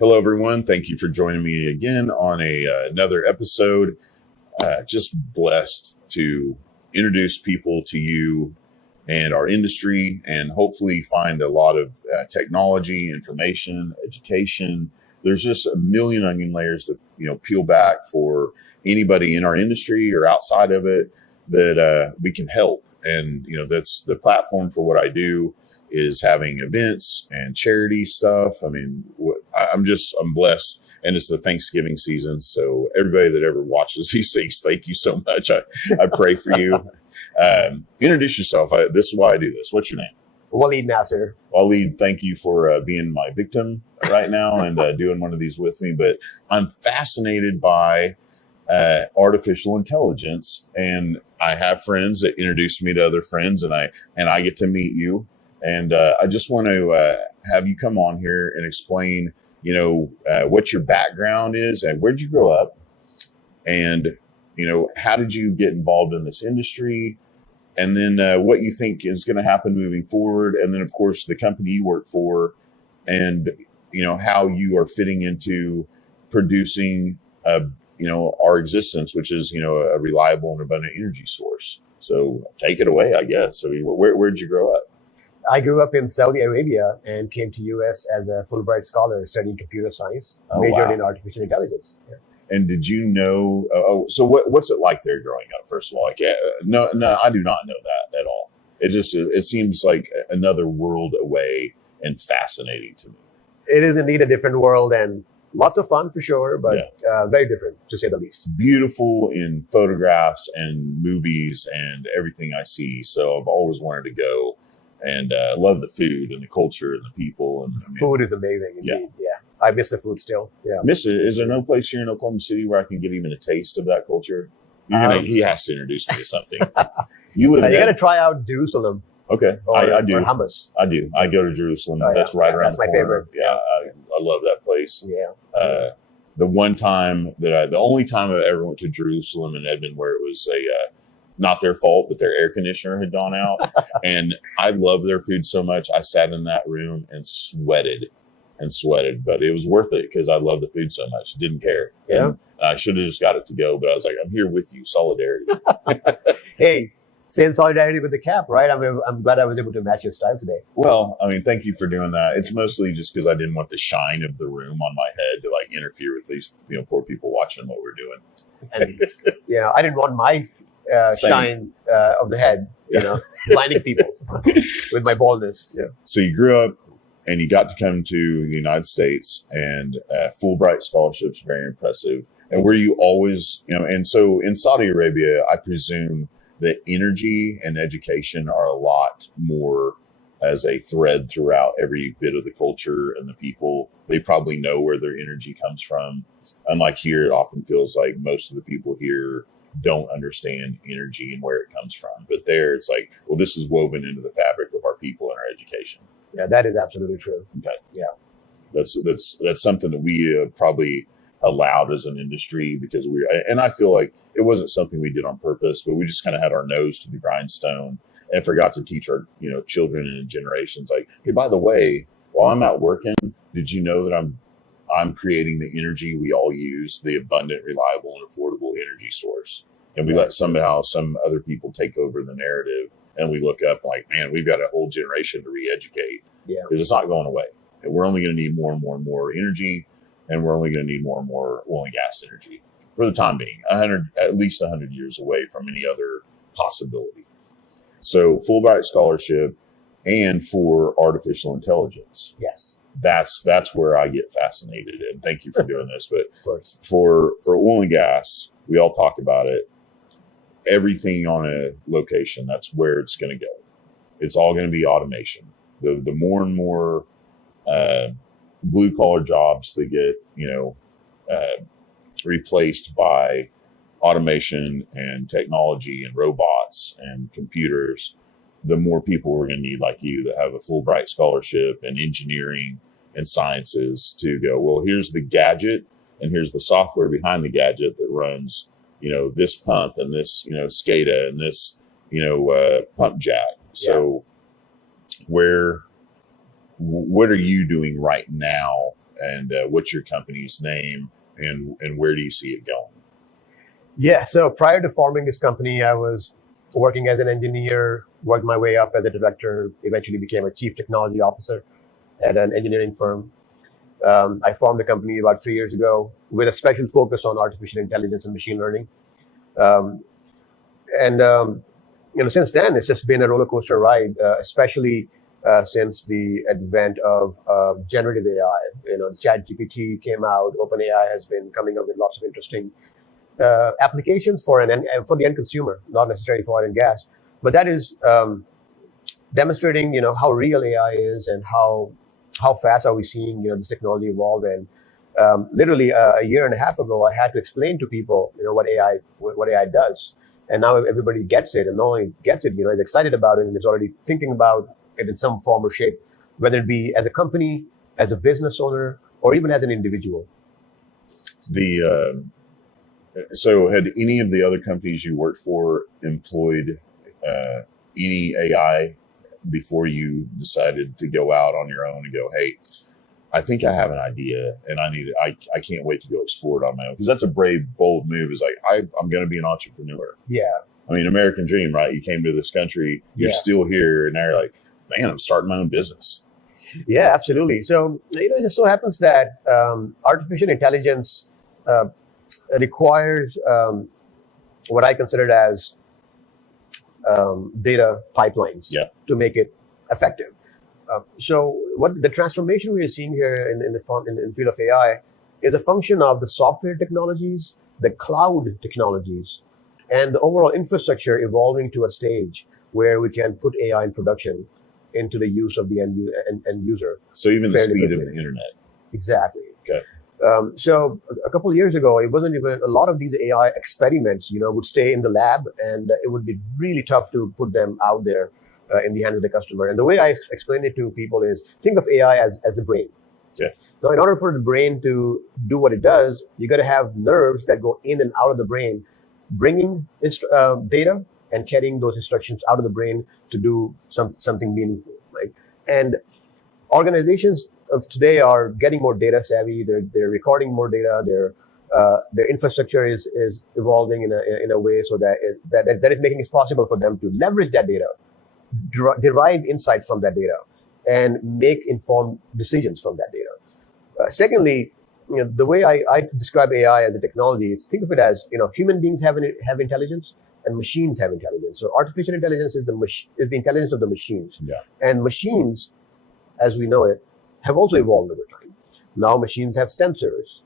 Hello, everyone. Thank you for joining me again on another episode. Just blessed to introduce people to you and our industry, and hopefully find a lot of technology, information, education. There's just a million onion layers to peel back for anybody in our industry or outside of it that we can help. And that's the platform for what I do, is having events and charity stuff. I mean, I'm blessed, and it's the Thanksgiving season. So everybody that ever watches these things, thank you so much. I pray for you. Introduce yourself. This is why I do this. What's your name? Waleed, Nasir. Waleed, thank you for being my victim right now and doing one of these with me. But I'm fascinated by artificial intelligence, and I have friends that introduce me to other friends, and I get to meet you. And I just want to have you come on here and explain, what your background is and where'd you grow up, and how did you get involved in this industry, and then what you think is going to happen moving forward, and then of course the company you work for, and how you are fitting into producing our existence, which is a reliable and abundant energy source. So take it away, I guess. I mean, where'd you grow up? I grew up in Saudi Arabia and came to U.S. as a Fulbright scholar studying computer science, majored in artificial intelligence. Yeah. And did you know? So what's it like there growing up? First of all, no, I do not know that at all. It seems like another world away and fascinating to me. It is indeed a different world, and lots of fun for sure, but very different to say the least. Beautiful in photographs and movies and everything I see. So I've always wanted to go. And love the food and the culture and the people. And food is amazing. Indeed. Yeah. I miss the food still. Yeah. Miss it. Is there no place here in Oklahoma City where I can get even a taste of that culture? He has to introduce me to something. You got to try out Jerusalem. Okay. I do. Or hummus. I do. I go to Jerusalem. That's right around the corner. That's my favorite. Yeah. I love that place. Yeah. The only time I ever went to Jerusalem in Edmond, where it was not their fault, but their air conditioner had gone out. And I love their food so much. I sat in that room and sweated, but it was worth it because I love the food so much. Didn't care. Yeah. And I should have just got it to go, but I was like, I'm here with you. Solidarity. Hey, same solidarity with the cap, right? I'm glad I was able to match your style today. Well, thank you for doing that. It's mostly just because I didn't want the shine of the room on my head to interfere with these, poor people watching what we're doing. And, I didn't want my shine of the head, blinding people with my baldness. Yeah. So you grew up and you got to come to the United States, and Fulbright scholarships, very impressive. And were you always, and so in Saudi Arabia, I presume that energy and education are a lot more as a thread throughout every bit of the culture and the people. They probably know where their energy comes from. Unlike here, it often feels like most of the people here don't understand energy and where it comes from. But there, it's like, well, this is woven into the fabric of our people and our education. Yeah, that is absolutely true. Okay. Yeah. That's something that we probably allowed as an industry, because and I feel like it wasn't something we did on purpose, but we just kind of had our nose to the grindstone and forgot to teach our, children and generations, like, hey, by the way, while I'm out working, did you know that I'm creating the energy we all use, the abundant, reliable, and affordable energy source. And we let some other people take over the narrative, and we look up like, man, we've got a whole generation to re-educate. Yeah. Because it's not going away. And we're only going to need more and more and more energy, and we're only going to need more and more oil and gas energy for the time being, at least 100 years away from any other possibility. So Fulbright scholarship and for artificial intelligence. Yes. That's where I get fascinated, and thank you for doing this. But of course, for oil and gas, we all talk about it. Everything on a location, that's where it's going to go. It's all going to be automation. The more and more blue collar jobs that get replaced by automation and technology and robots and computers, the more people we're going to need like you that have a Fulbright scholarship in engineering and sciences to go, well, here's the gadget and here's the software behind the gadget that runs, this pump and this, SCADA and this, pump jack. So what are you doing right now and what's your company's name, and where do you see it going? Yeah, so prior to forming this company, I was working as an engineer, worked my way up as a director, eventually became a chief technology officer at an engineering firm. I formed the company about 3 years ago with a special focus on artificial intelligence and machine learning. Since then, it's just been a roller coaster ride, especially since the advent of generative AI. ChatGPT came out, OpenAI has been coming up with lots of interesting applications for the end consumer, not necessarily for oil and gas. But that is demonstrating, how real AI is and how fast are we seeing, this technology evolve. And literally a year and a half ago, I had to explain to people, what AI does. And now everybody gets it, and not only gets it, is excited about it and is already thinking about it in some form or shape, whether it be as a company, as a business owner, or even as an individual. So had any of the other companies you worked for employed any AI before you decided to go out on your own and go, hey, I think I have an idea and I can't wait to go explore it on my own? Because that's a brave, bold move. Is like, I'm going to be an entrepreneur. Yeah. I mean, American dream, right? You came to this country, you're still here, and now you're like, man, I'm starting my own business. Yeah, absolutely. So, it just so happens that artificial intelligence requires what I consider as data pipelines to make it effective. So what the transformation we are seeing here in the field of AI is a function of the software technologies, the cloud technologies, and the overall infrastructure evolving to a stage where we can put AI in production into the use of the end user. So even the speed of the internet. Exactly. Okay. So a couple of years ago, it wasn't even, a lot of these AI experiments, would stay in the lab, and it would be really tough to put them out there in the hands of the customer. And the way I explain it to people is, think of AI as a brain. Okay. So in order for the brain to do what it does, you got to have nerves that go in and out of the brain, bringing data and carrying those instructions out of the brain to do something meaningful, right? And organizations of today are getting more data savvy. They're recording more data. Their infrastructure is evolving in a way so that is making it possible for them to leverage that data, derive insights from that data, and make informed decisions from that data. Secondly, the way I describe AI as a technology is, think of it as, human beings have intelligence and machines have intelligence. So artificial intelligence is the intelligence of the machines. Yeah. And machines, as we know it, have also evolved over time. Now machines have sensors.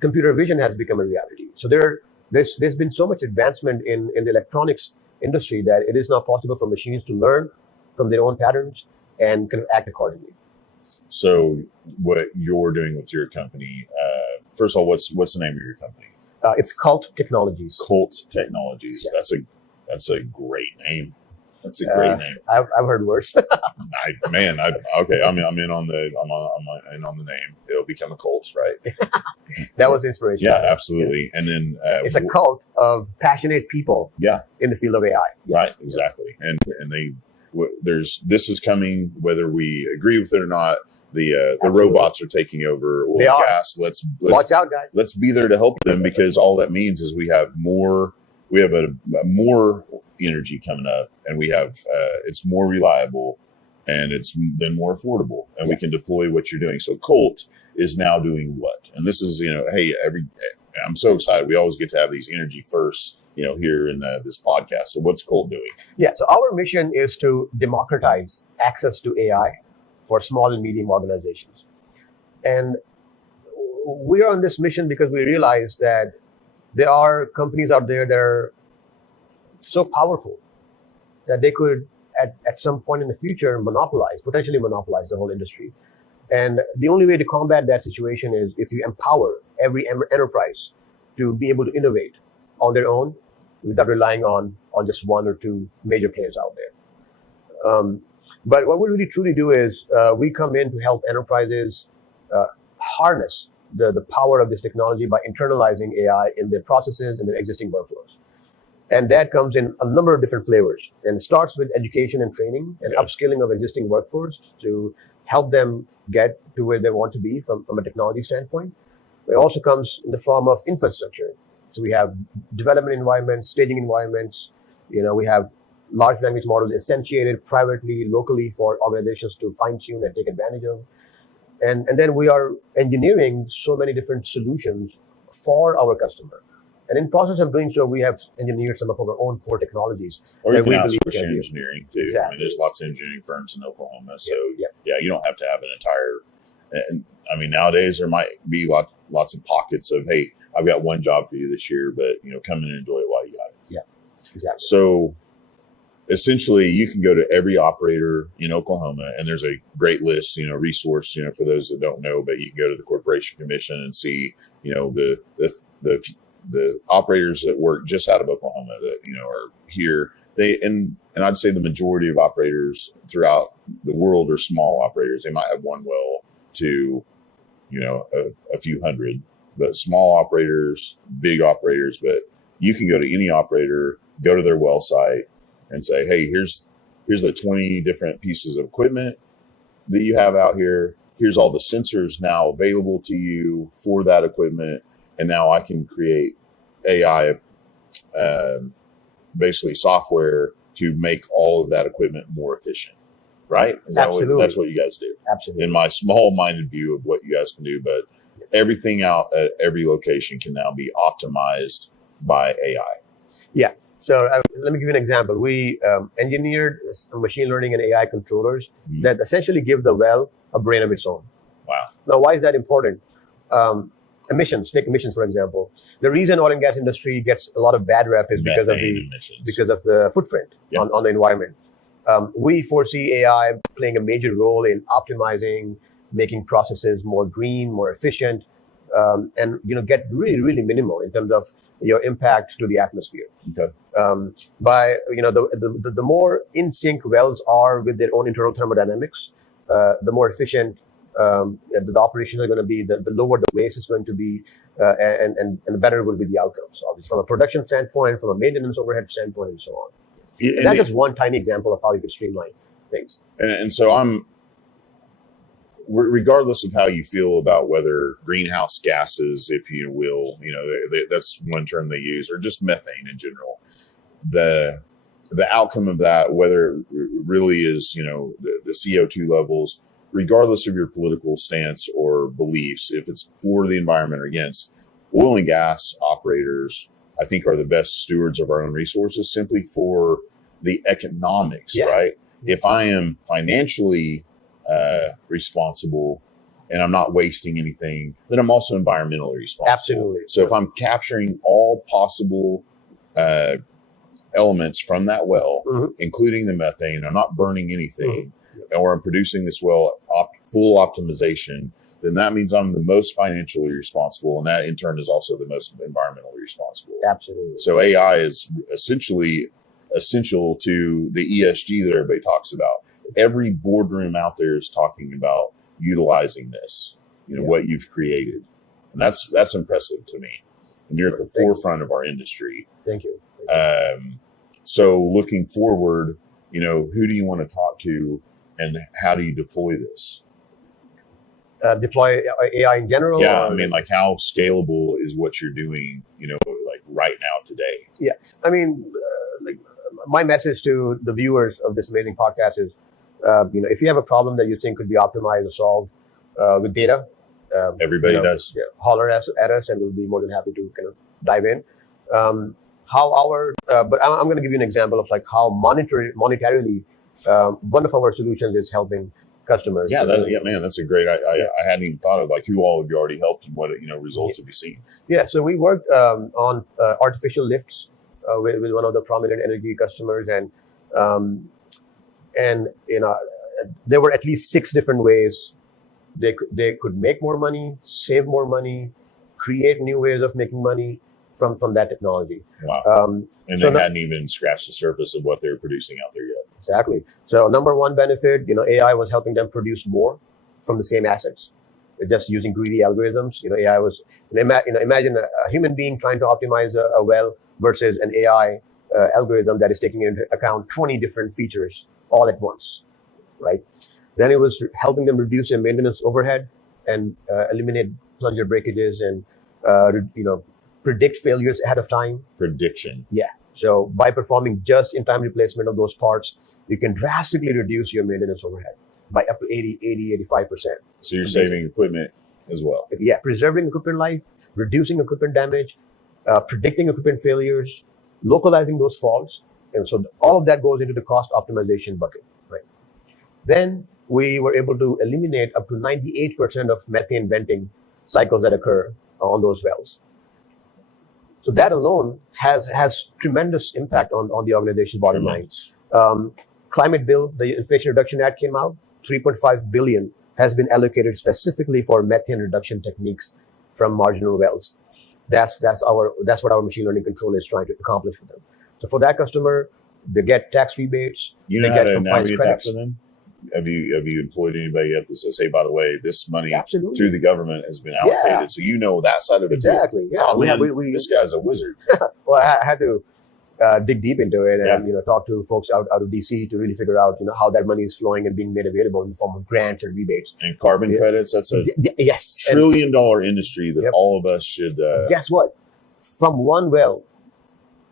Computer vision has become a reality. So there's been so much advancement in the electronics industry that it is now possible for machines to learn from their own patterns and kind of act accordingly. So what you're doing with your company, first of all, what's the name of your company? It's QULT Technologies. QULT Technologies. Yeah. That's a great name. That's a great name. I've heard worse. I'm in on the name. It'll become a cult, right? That was the inspiration. Yeah, absolutely. And then it's a cult of passionate people. Yeah. In the field of AI. Yes. Right. Exactly. And this is coming whether we agree with it or not. The robots are taking over oil and gas. Let's watch out, guys. Let's be there to help them, because all that means is we have more energy coming up, and we have it's more reliable, and it's then more affordable, and we can deploy what you're doing. So QULT is now doing what? And this is, hey, I'm so excited. We always get to have these energy first, here in this podcast. So what's QULT doing? Yeah. So our mission is to democratize access to AI for small and medium organizations. And we are on this mission because we realize that there are companies out there that are so powerful that they could, at some point in the future, potentially monopolize the whole industry. And the only way to combat that situation is if you empower every enterprise to be able to innovate on their own without relying on just one or two major players out there. But what we really truly do is we come in to help enterprises harness the power of this technology by internalizing AI in their processes and their existing workflows. And that comes in a number of different flavors. And it starts with education and training and upskilling of existing workforce to help them get to where they want to be from a technology standpoint. It also comes in the form of infrastructure. So we have development environments, staging environments. We have large language models instantiated privately, locally for organizations to fine tune and take advantage of. And then we are engineering so many different solutions for our customer. And in process of doing so, we have engineered some of our own core technologies. Or you can outsource your engineering too. Exactly. I mean, there's lots of engineering firms in Oklahoma. So yeah, you don't have to have an entire, and I mean, nowadays there might be lots of pockets of, hey, I've got one job for you this year, but come in and enjoy it while you got it. Yeah, exactly. So essentially you can go to every operator in Oklahoma, and there's a great list, resource, for those that don't know, but you can go to the Corporation Commission and see, the operators that work just out of Oklahoma that, are here. And I'd say the majority of operators throughout the world are small operators. They might have one well to, a few hundred, but small operators, big operators. But you can go to any operator, go to their well site and say, hey, here's the 20 different pieces of equipment that you have out here. Here's all the sensors now available to you for that equipment. And now I can create AI, basically software to make all of that equipment more efficient, right? Absolutely. That's what you guys do. Absolutely. In my small-minded view of what you guys can do, but everything out at every location can now be optimized by AI. Yeah. So let me give you an example. We engineered some machine learning and AI controllers that essentially give the well a brain of its own. Wow. Now, why is that important? Emissions, take emissions, for example. The reason oil and gas industry gets a lot of bad rep is because of the footprint on the environment. We foresee AI playing a major role in optimizing, making processes more green, more efficient, and get really, really minimal in terms of your impact to the atmosphere. Okay. By the more in sync wells are with their own internal thermodynamics, the more efficient the operations are going to be, the lower the waste is going to be, and the better will be the outcomes, obviously, from a production standpoint, from a maintenance overhead standpoint, and so on. And that's just one tiny example of how you could streamline things. And so regardless of how you feel about whether greenhouse gases, if you will, that's one term they use, or just methane in general, the outcome of that, whether it really is, the CO2 levels, regardless of your political stance or beliefs, if it's for the environment or against, oil and gas operators, I think, are the best stewards of our own resources simply for the economics, right? If I am financially responsible and I'm not wasting anything, then I'm also environmentally responsible. Absolutely. So if I'm capturing all possible elements from that well, including the methane, I'm not burning anything, or I'm producing this well full optimization, then that means I'm the most financially responsible, and that in turn is also the most environmentally responsible. Absolutely. So AI is essentially essential to the ESG that everybody talks about. Every boardroom out there is talking about utilizing this, what you've created, and that's impressive to me. And you're at the forefront of our industry. Thank you. So looking forward, who do you want to talk to? And how do you deploy this? Deploy AI in general? Yeah, I mean, like how scalable is what you're doing, like right now today? Yeah, I mean, my message to the viewers of this amazing podcast is, if you have a problem that you think could be optimized or solved with data, everybody does. Holler at us, and we'll be more than happy to kind of dive in. But I'm going to give you an example of like how monetarily one of our solutions is helping customers. Man, that's a great. I hadn't even thought of like who all have you already helped and what results have you seen? Yeah, so we worked on artificial lifts with one of the prominent energy customers, and there were at least 6 different ways they could make more money, save more money, create new ways of making money from that technology. Wow. And they hadn't even scratched the surface of what they were producing out there yet. Exactly. So number one benefit, AI was helping them produce more from the same assets. Just using greedy algorithms. AI was, imagine a human being trying to optimize a well versus an AI algorithm that is taking into account 20 different features all at once, right? Then it was helping them reduce their maintenance overhead and eliminate plunger breakages and predict failures ahead of time. Prediction. Yeah. So by performing just-in-time replacement of those parts, you can drastically reduce your maintenance overhead by up to 85%. So you're saving equipment as well. Yeah, preserving equipment life, reducing equipment damage, predicting equipment failures, localizing those faults. And so all of that goes into the cost optimization bucket, right? Then we were able to eliminate up to 98% of methane venting cycles that occur on those wells. So that alone has tremendous impact on the organization's bottom line. Climate bill, the Inflation Reduction Act came out, $3.5 billion has been allocated specifically for methane reduction techniques from marginal wells. That's what our machine learning control is trying to accomplish for them. So for that customer, they get tax rebates. You know how to navigate that for them? Have you employed anybody yet that says, hey, by the way, this money through the government has been allocated, so you know that side of it exactly. too. Yeah, Oh, this guy's a wizard. Well, I had to dig deep into it and talk to folks out of DC to really figure out how that money is flowing and being made available in the form of grants and rebates and carbon credits. That's a yes $1 trillion industry that all of us should. Guess what? From one well,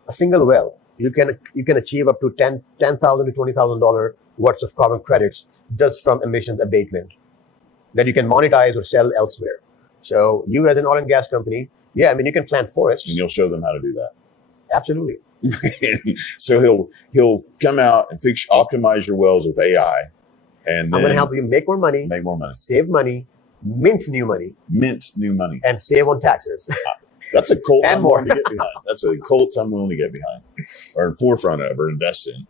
a single well, you can achieve up to $10,000 to $20,000 worth of carbon credits just from emissions abatement that you can monetize or sell elsewhere. So you as an oil and gas company, you can plant forests. And you'll show them how to do that. Absolutely. So he'll come out and optimize your wells with AI. And then I'm going to help you make more money, save money, mint new money, and save on taxes. That's a cult I'm willing to get behind. That's a cult I'm willing to get behind, or in forefront of, or invest in.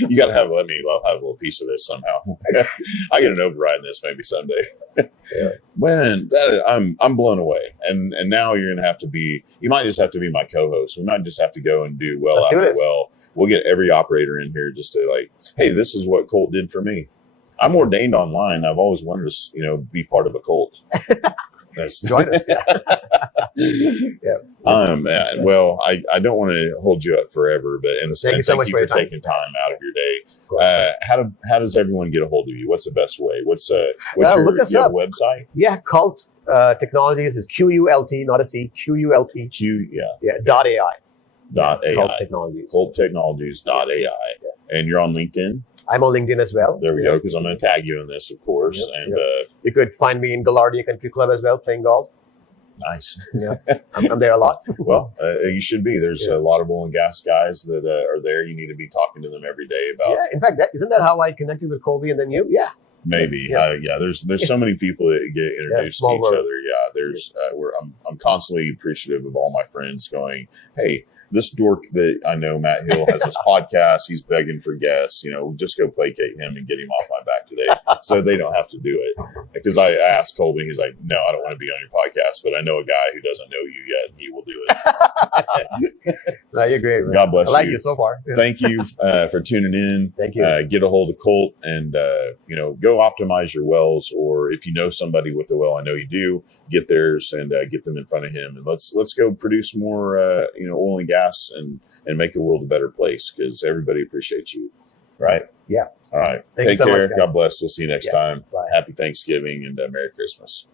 You got to have a little piece of this somehow. I get an override in this maybe someday. Man, I'm blown away. And now you're gonna have to be. You might just have to be my co-host. We might just have to go and do well after well. We'll get every operator in here just to hey, this is what Colt did for me. I'm ordained online. I've always wanted to be part of a cult. Join us. Well, I don't want to hold you up forever, but thank you so much for taking time out of your day. How does everyone get a hold of you? What's the best way? What's your website? Yeah, QULT Technologies is QULT, not a C. QULT. .AI. .AI. Technologies. QULT.AI. And you're on LinkedIn? I'm on LinkedIn as well. There we go, because I'm going to tag you in this, of course. You could find me in Gallardia Country Club as well, playing golf. Nice. Yeah, I'm there a lot. Well, you should be. There's a lot of oil and gas guys that are there. You need to be talking to them every day about. Yeah, in fact, isn't that how I connected with Colby and then you? Yeah. Maybe. There's so many people that get introduced to each other. I'm constantly appreciative of all my friends going, hey, this dork that I know, Matt Hill, has this podcast. He's begging for guests. Just go placate him and get him off my back today, so they don't have to do it. Because I asked Colby, he's like, "No, I don't want to be on your podcast, but I know a guy who doesn't know you yet, and he will do it." No, you're great, man. God bless you. I like you so far. Thank you for tuning in. Thank you. Get a hold of Colt and go optimize your wells, or if you know somebody with a well, I know you do. Get theirs and get them in front of him, and let's go produce more oil and gas and make the world a better place, because everybody appreciates you, right? Yeah. All right. Take care. Much, God bless. We'll see you next time. Bye. Happy Thanksgiving and Merry Christmas.